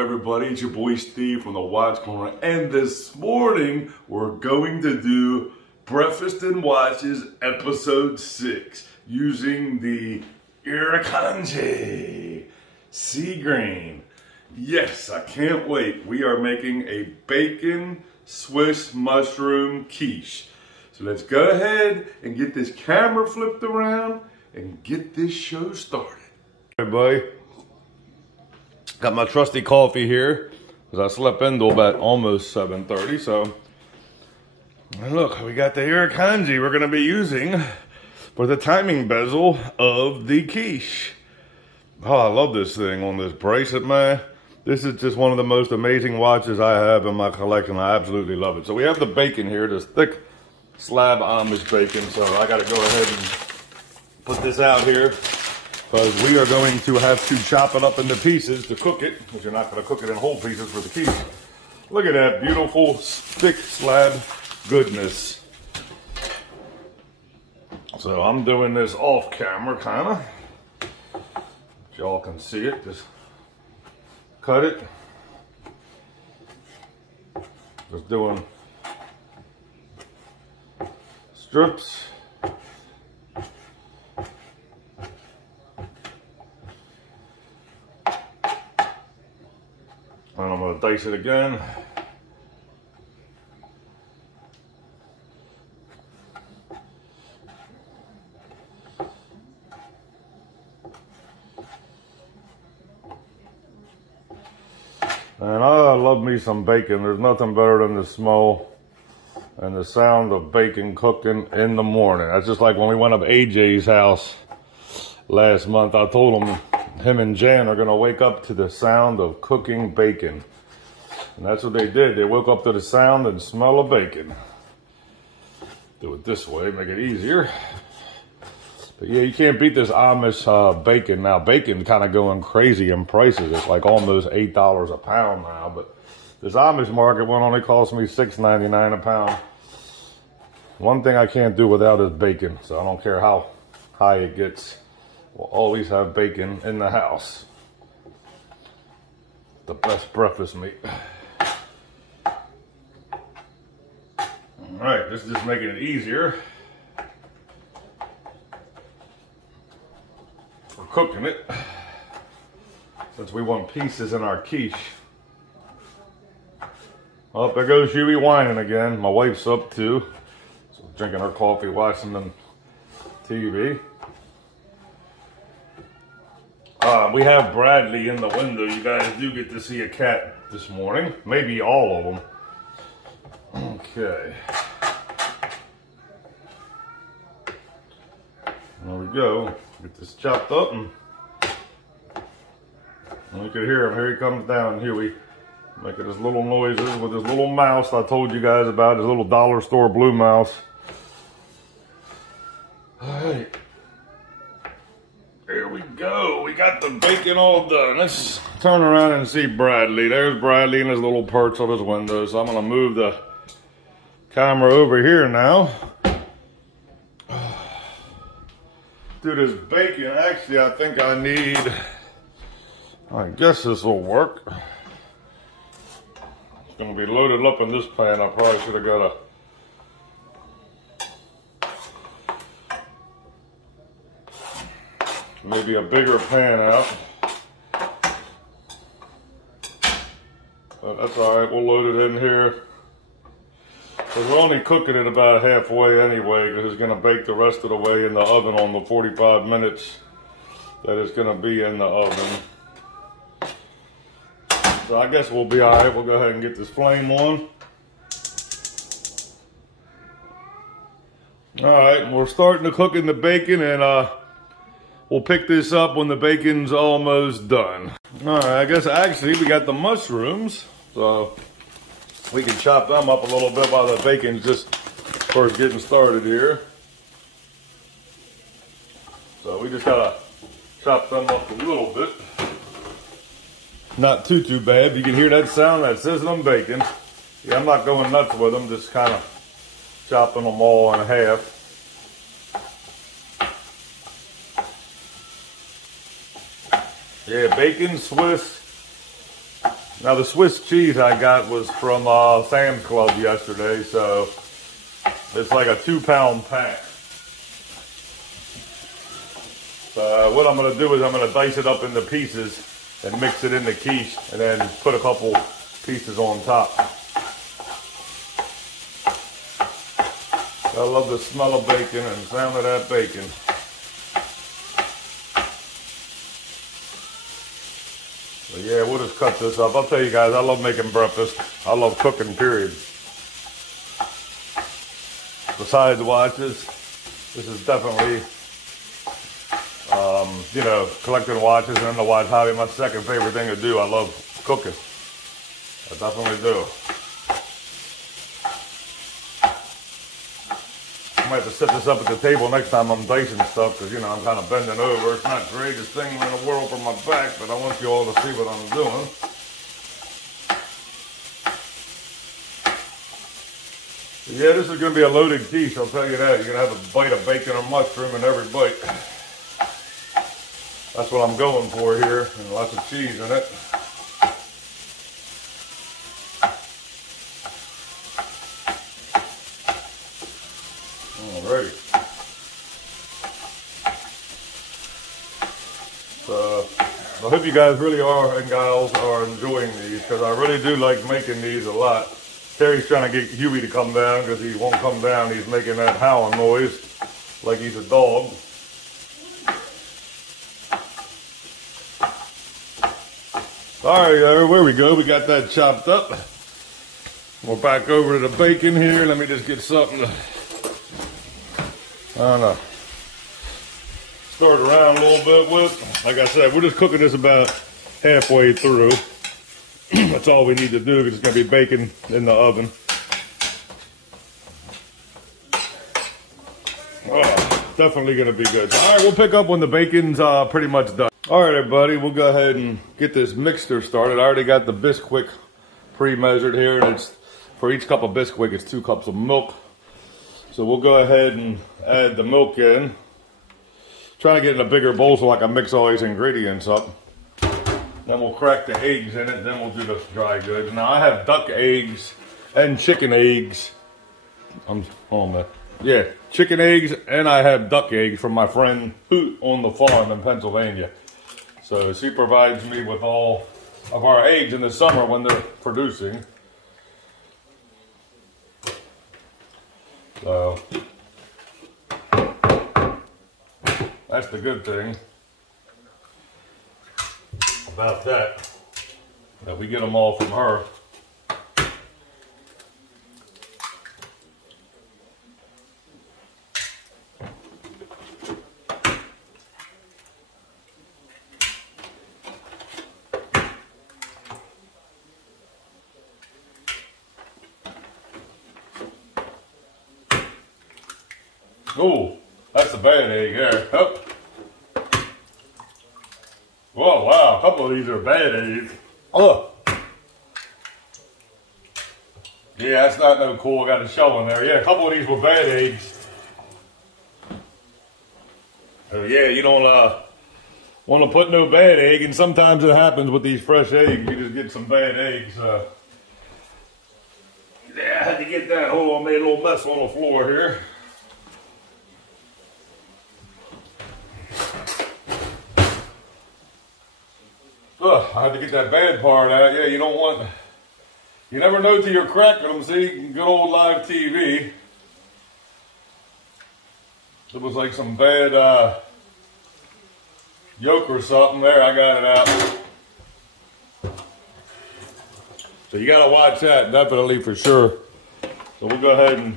everybody? It's your boy Steve from the Watch Corner, and this morning we're going to do Breakfast and Watches episode 6 using the Irukandji Sea Green. Yes, I can't wait. We are making a bacon Swiss mushroom quiche. So let's go ahead and get this camera flipped around and get this show started. Everybody, got my trusty coffee here because I slept into about almost 7:30. So, and look, we got the Irukandji we're going to be using for the timing bezel of the quiche. Oh, I love this thing on this bracelet, man. This is just one of the most amazing watches I have in my collection. I absolutely love it. So we have the bacon here, this thick slab Amish bacon. So I got to go ahead and put this out here because we are going to have to chop it up into pieces to cook it, because you're not going to cook it in whole pieces for the quiche. Look at that beautiful thick slab goodness. So I'm doing this off camera, kind of. Y'all can see it. Just cut it. Just doing strips. And I'm going to dice it again. And I love me some bacon. There's nothing better than the smell and the sound of bacon cooking in the morning. That's just like when we went up AJ's house last month. I told him and Jan are going to wake up to the sound of cooking bacon. And that's what they did. They woke up to the sound and smell of bacon. Do it this way, make it easier. But yeah, you can't beat this Amish bacon. Now, bacon kind of going crazy in prices. It's like almost $8 a pound now. But this Amish market one only cost me $6.99 a pound. One thing I can't do without is bacon. So I don't care how high it gets. We'll always have bacon in the house. The best breakfast meat. All right, this is just making it easier for cooking it, since we want pieces in our quiche. Oh, there goes Huey whining again. My wife's up too, so drinking her coffee, watching the TV. We have Bradley in the window. You guys do get to see a cat this morning. Maybe all of them. Okay. There we go. Get this chopped up, and you can hear him. Here he comes down, Huey, making his little noises with his little mouse I told you guys about, his little dollar store blue mouse. All right. There we go. We got the bacon all done. Let's turn around and see Bradley. There's Bradley in his little perch on his window. So I'm going to move the camera over here now. Do this bacon. Actually, I think I guess this will work. It's going to be loaded up in this pan. I probably should have got a maybe a bigger pan out, but that's all right. We'll load it in here. Because we're only cooking it about halfway anyway, because it's going to bake the rest of the way in the oven on the 45 minutes that it's going to be in the oven. So I guess we'll be all right. We'll go ahead and get this flame on. All right, we're starting to cook in the bacon, and we'll pick this up when the bacon's almost done. All right, I guess actually we got the mushrooms, so we can chop them up a little bit while the bacon's just first getting started here. So we just gotta chop them up a little bit. Not too bad. You can hear that sound, that sizzling bacon. Yeah, I'm not going nuts with them, just kind of chopping them all in half. Yeah, bacon Swiss Now the Swiss cheese I got was from Sam's Club yesterday, so it's like a 2-pound pack. So what I'm going to do is I'm going to dice it up into pieces and mix it in the quiche and then put a couple pieces on top. I love the smell of bacon and the sound of that bacon. But yeah, we'll just cut this up. I'll tell you guys, I love making breakfast. I love cooking, period. Besides watches, this is definitely, you know, collecting watches and in the watch hobby, my second favorite thing to do. I love cooking. I definitely do. I might have to set this up at the table next time I'm dicing stuff because, you know, I'm kind of bending over. It's not the greatest thing in the world for my back, but I want you all to see what I'm doing. Yeah, this is going to be a loaded quiche, I'll tell you that. You're going to have a bite of bacon or mushroom in every bite. That's what I'm going for here, and lots of cheese in it. Alrighty. So, I hope you guys really are, and gals, are enjoying these, because I really do like making these a lot. Terry's trying to get Huey to come down because he won't come down. He's making that howling noise like he's a dog. Alright, there we go. We got that chopped up. We're back over to the bacon here. Let me just get something to, I don't know, start around a little bit with. Like I said, we're just cooking this about halfway through. That's all we need to do because it's going to be bacon in the oven. Oh, definitely going to be good. All right, we'll pick up when the bacon's pretty much done. All right, everybody, we'll go ahead and get this mixture started. I already got the Bisquick pre-measured here, and it's for each cup of Bisquick, it's 2 cups of milk. So we'll go ahead and add the milk in. Trying to get in a bigger bowl so I can mix all these ingredients up. Then we'll crack the eggs in it, then we'll do the dry goods. Now I have duck eggs and chicken eggs. Hold on a minute. Yeah, chicken eggs, and I have duck eggs from my friend Hoot on the farm in Pennsylvania. So she provides me with all of our eggs in the summer when they're producing. So that's the good thing about that we get them all from her. Oh, that's a bad egg there. Oh. Whoa, wow, a couple of these are bad eggs. Oh. Yeah, that's not no cool. I got a shell in there. Yeah, a couple of these were bad eggs. Yeah, you don't want to put no bad egg, and sometimes it happens with these fresh eggs. You just get some bad eggs. Yeah, I had to get that hole. I made a little mess on the floor here. I had to get that bad part out. Yeah, you don't want, you never know till you're cracking them. See, good old live TV. It was like some bad yolk or something. There, I got it out. So you got to watch that, definitely, for sure. So we'll go ahead and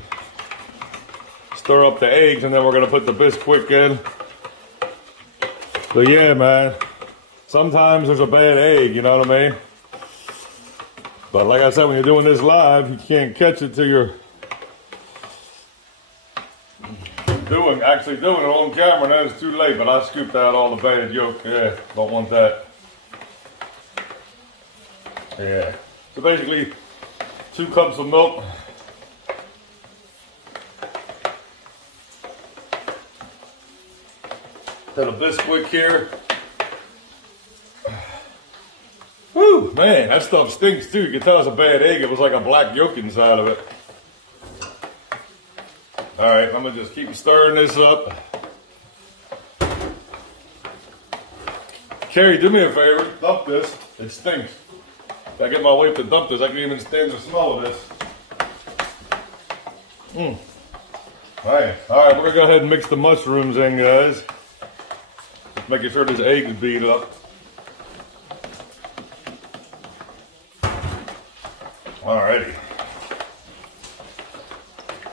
stir up the eggs, and then we're going to put the Bisquick in. So yeah, man. Sometimes there's a bad egg, you know what I mean? But like I said, when you're doing this live, you can't catch it till you're actually doing it on camera, and then it's too late. But I scooped out all the bad yolk. Yeah, don't want that. Yeah. So basically, 2 cups of milk. Got a Bisquick here. Whew, man, that stuff stinks too. You can tell it's a bad egg. It was like a black yolk inside of it. All right, I'm gonna just keep stirring this up. Carrie, do me a favor, dump this. It stinks. If I get my wife to dump this, I can even stand the smell of this. All right, we're gonna go ahead and mix the mushrooms in, guys. Making sure this egg is beat up. Alrighty.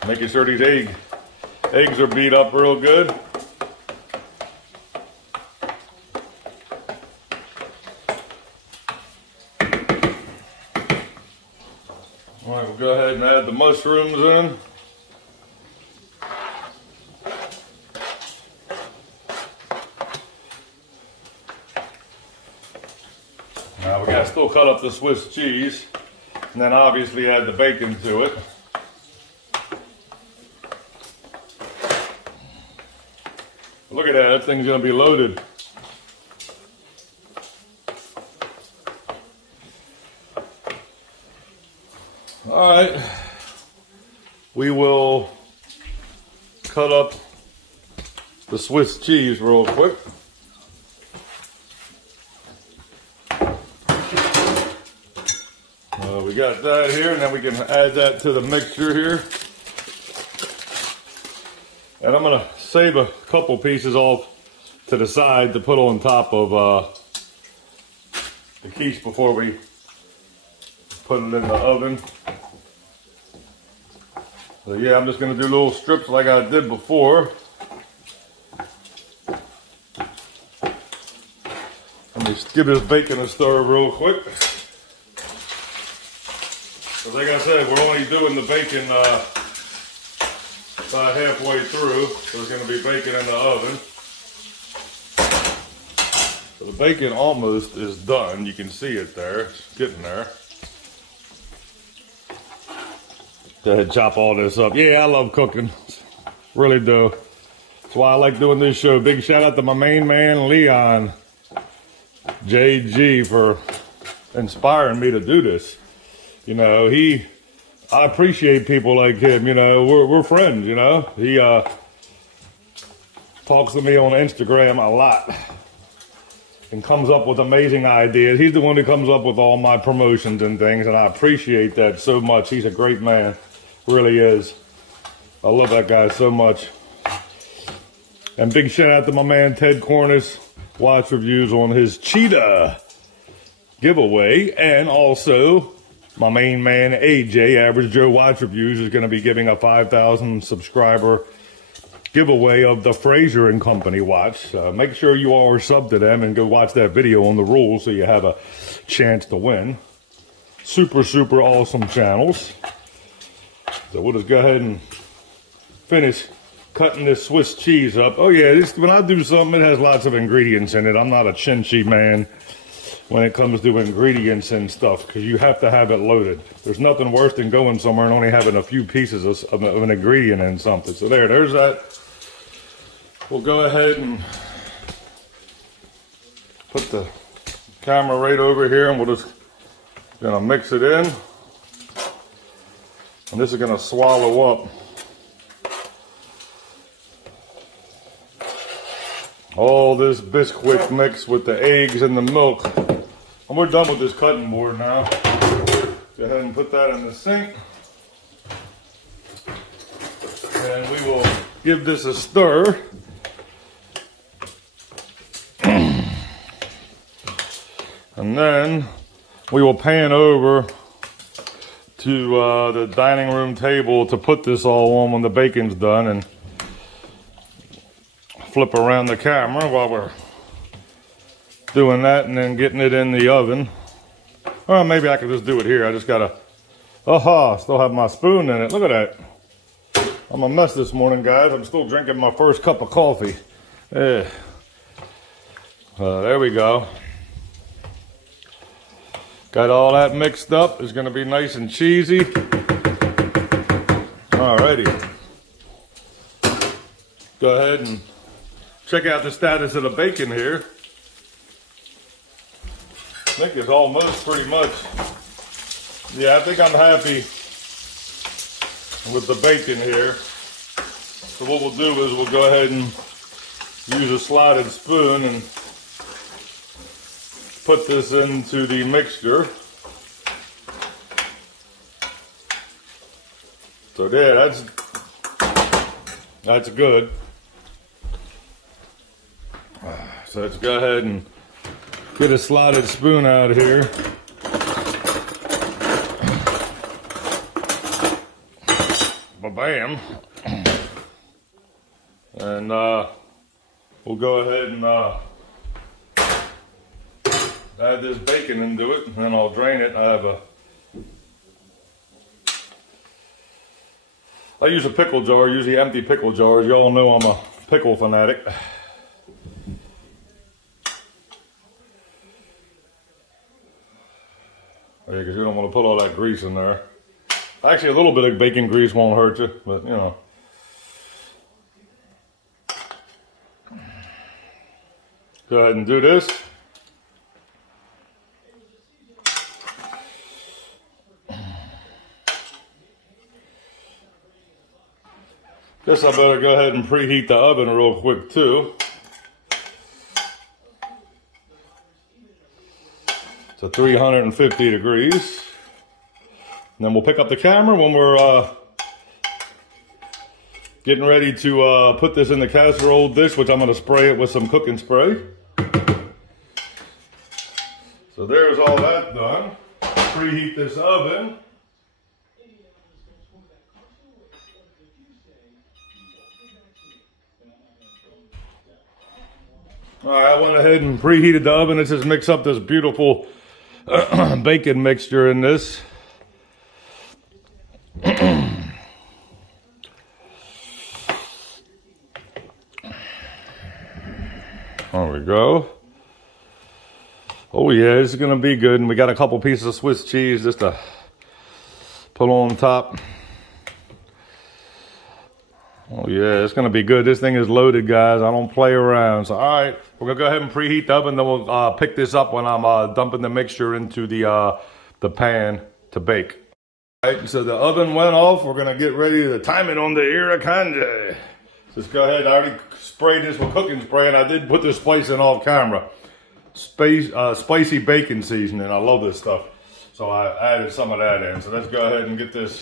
Making sure these eggs are beat up real good. Alright, we'll go ahead and add the mushrooms in. Now we gotta still cut up the Swiss cheese. And then obviously add the bacon to it. Look at that thing's gonna be loaded. All right, we will cut up the Swiss cheese real quick. We got that here, and then we can add that to the mixture here. And I'm gonna save a couple pieces off to the side to put on top of the quiche before we put it in the oven. So yeah, I'm just gonna do little strips like I did before. Let me give this bacon a stir real quick. Like I said, we're only doing the bacon about halfway through, so there's going to be bacon in the oven. So the bacon almost is done. You can see it there. It's getting there. Go ahead and chop all this up. Yeah, I love cooking. Really do. That's why I like doing this show. Big shout out to my main man, Leon JG, for inspiring me to do this. You know, I appreciate people like him, you know, we're friends, you know. He talks to me on Instagram a lot and comes up with amazing ideas. He's the one who comes up with all my promotions and things, and I appreciate that so much. He's a great man, really is. I love that guy so much. And big shout out to my man Ted Cornish, watch reviews on his Cheetah giveaway, and also my main man, AJ, Average Joe Watch Reviews, is going to be giving a 5,000 subscriber giveaway of the Fraser & Company watch. Make sure you all are subbed to them and go watch that video on the rules so you have a chance to win. Super, super awesome channels. So we'll just go ahead and finish cutting this Swiss cheese up. Oh yeah, when I do something, it has lots of ingredients in it. I'm not a chinchy man when it comes to ingredients and stuff, because you have to have it loaded. There's nothing worse than going somewhere and only having a few pieces of an ingredient in something. So there's that. We'll go ahead and put the camera right over here, and we're just gonna mix it in. And this is gonna swallow up all this Bisquick mix with the eggs and the milk. And we're done with this cutting board now. Go ahead and put that in the sink. And we will give this a stir. And then we will pan over to the dining room table to put this all on when the bacon's done, and flip around the camera while we're doing that, and then getting it in the oven. Or maybe I could just do it here. I just gotta, still have my spoon in it. Look at that. I'm a mess this morning, guys. I'm still drinking my first cup of coffee. There we go. Got all that mixed up. It's gonna be nice and cheesy. Alrighty. Go ahead and check out the status of the bacon here. think it's almost pretty much. Yeah, I think I'm happy with the bacon here. So what we'll do is we'll go ahead and use a slotted spoon and put this into the mixture. So yeah, that's good. So let's go ahead and get a slotted spoon out of here. Ba-bam. And we'll go ahead and add this bacon into it, and then I'll drain it. I use a pickle jar, usually empty pickle jars. Y'all know I'm a pickle fanatic. Yeah, because you don't want to put all that grease in there. Actually, a little bit of bacon grease won't hurt you, but you know. Go ahead and do this. Guess I better go ahead and preheat the oven real quick too. So 350 degrees. And then we'll pick up the camera when we're getting ready to put this in the casserole dish, which I'm going to spray it with some cooking spray. So there's all that done. Preheat this oven. All right, I went ahead and preheated the oven. Let's just mix up this beautiful bacon mixture in this. There we go. Oh yeah, this is gonna be good. And we got a couple pieces of Swiss cheese just to put on top. Oh yeah, it's gonna be good. This thing is loaded, guys. I don't play around. So all right, we're gonna go ahead and preheat the oven. Then we'll pick this up when I'm dumping the mixture into the pan to bake. All right, so the oven went off. We're gonna get ready to time it on the Irukandji. Just go ahead. I already sprayed this with cooking spray, and I did put this place in off camera. Spicy bacon seasoning. I love this stuff. So I added some of that in. So let's go ahead and get this.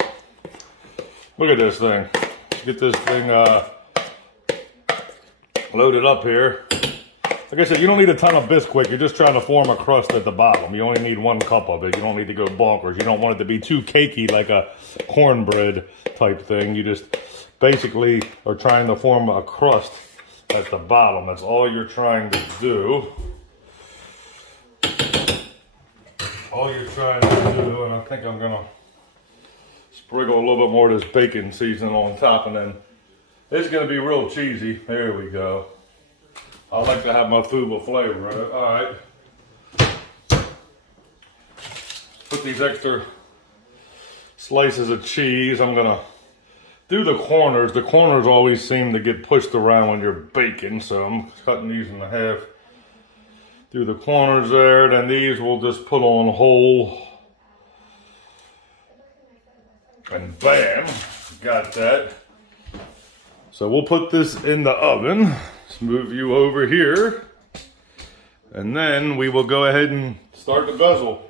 Look at this thing. Get this thing loaded up here. Like I said, you don't need a ton of Bisquick. You're just trying to form a crust at the bottom. You only need 1 cup of it. You don't need to go bonkers. You don't want it to be too cakey like a cornbread type thing. You just basically are trying to form a crust at the bottom. That's all you're trying to do. All you're trying to do, and I think I'm gonna sprinkle a little bit more of this bacon seasoning on top, and then it's gonna be real cheesy. There we go. I like to have my food with flavor in it. All right. Put these extra slices of cheese. I'm gonna do the corners. The corners always seem to get pushed around when you're baking, so I'm cutting these in half. Do the corners there, then these we'll just put on whole. And bam, got that. So we'll put this in the oven. Let's move you over here. And then we will go ahead and start the bezel.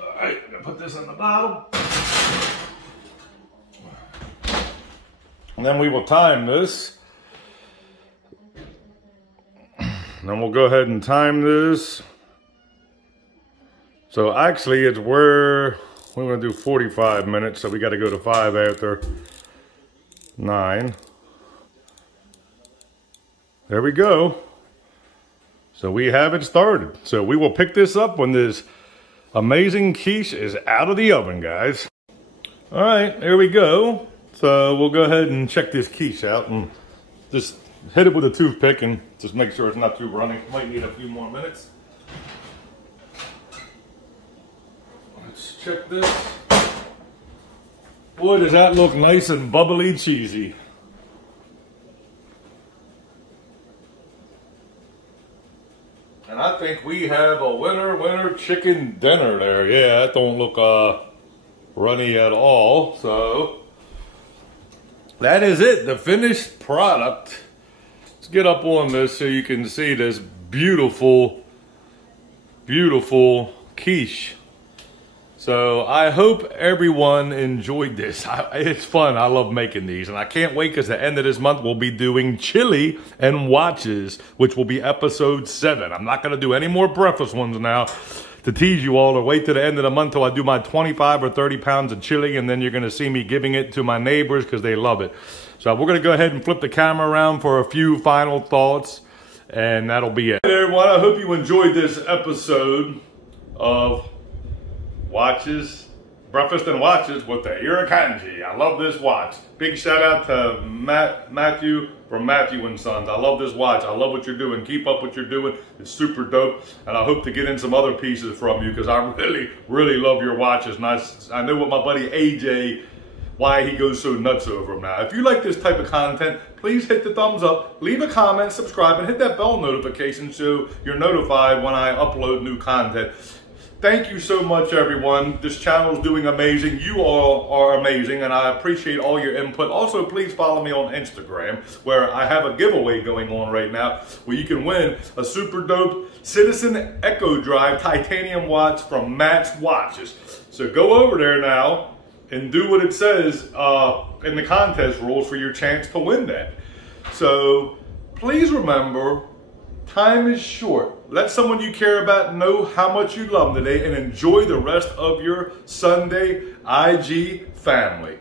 All right, I'm gonna put this in the bottom. And then we will time this. And then we'll go ahead and time this. So actually it's we're gonna do 45 minutes, so we gotta go to 5 after 9. There we go. So we have it started. So we will pick this up when this amazing quiche is out of the oven, guys. All right, there we go. So we'll go ahead and check this quiche out and just hit it with a toothpick and just make sure it's not too runny. Might need a few more minutes. Let's check this. Boy, does that look nice and bubbly cheesy. think we have a winner chicken dinner there. Yeah, that don't look runny at all. So that is it, the finished product. Let's get up on this so you can see this beautiful quiche. So I hope everyone enjoyed this. It's fun. I love making these, and I can't wait because the end of this month we'll be doing chili and watches, which will be episode 7. I'm not going to do any more breakfast ones now to tease you all, or wait to the end of the month till I do my 25 or 30 pounds of chili, and then you're going to see me giving it to my neighbors because they love it. So we're going to go ahead and flip the camera around for a few final thoughts, and that'll be it. Hey everyone, I hope you enjoyed this episode of Watches, Breakfast and Watches with the Irukandji. I love this watch. Big shout out to Matthew from Matthew and Sons. I love this watch. I love what you're doing. Keep up what you're doing. It's super dope. And I hope to get in some other pieces from you because I really love your watches. And I know what my buddy AJ, why he goes so nuts over them now. If you like this type of content, please hit the thumbs up, leave a comment, subscribe, and hit that bell notification so you're notified when I upload new content. Thank you so much, everyone. This channel is doing amazing. You all are amazing, and I appreciate all your input. Also, please follow me on Instagram, where I have a giveaway going on right now, where you can win a super dope Citizen Echo Drive titanium watch from Matt's Watches. So go over there now and do what it says in the contest rules for your chance to win that. So please remember, time is short. Let someone you care about know how much you love them today, and enjoy the rest of your Sunday IG family.